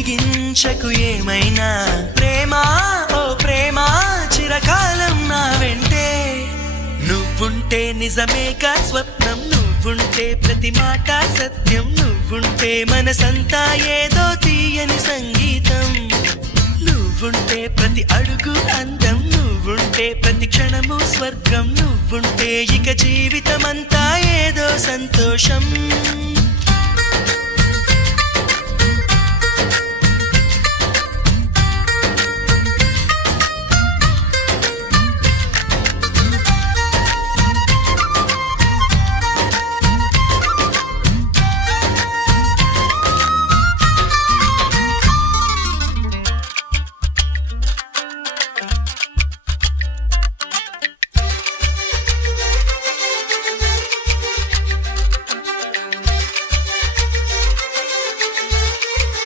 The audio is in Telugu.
అడిగించకు ఏమైనా ప్రేమ ఓ ప్రేమ చిరకాలం నా వెంటే నువ్వుంటే నిజమేగా స్వప్నం నువ్వుంటే ప్రతి మాట సత్యం నువ్వుంటే మనసంతా ఏదో తీయని సంగీతం నువ్వుంటే ప్రతి అడుగు అందం నువ్వుంటే ప్రతి క్షణము స్వర్గం నువ్వుంటే ఇక జీవితమంతా ఏదో సంతోషం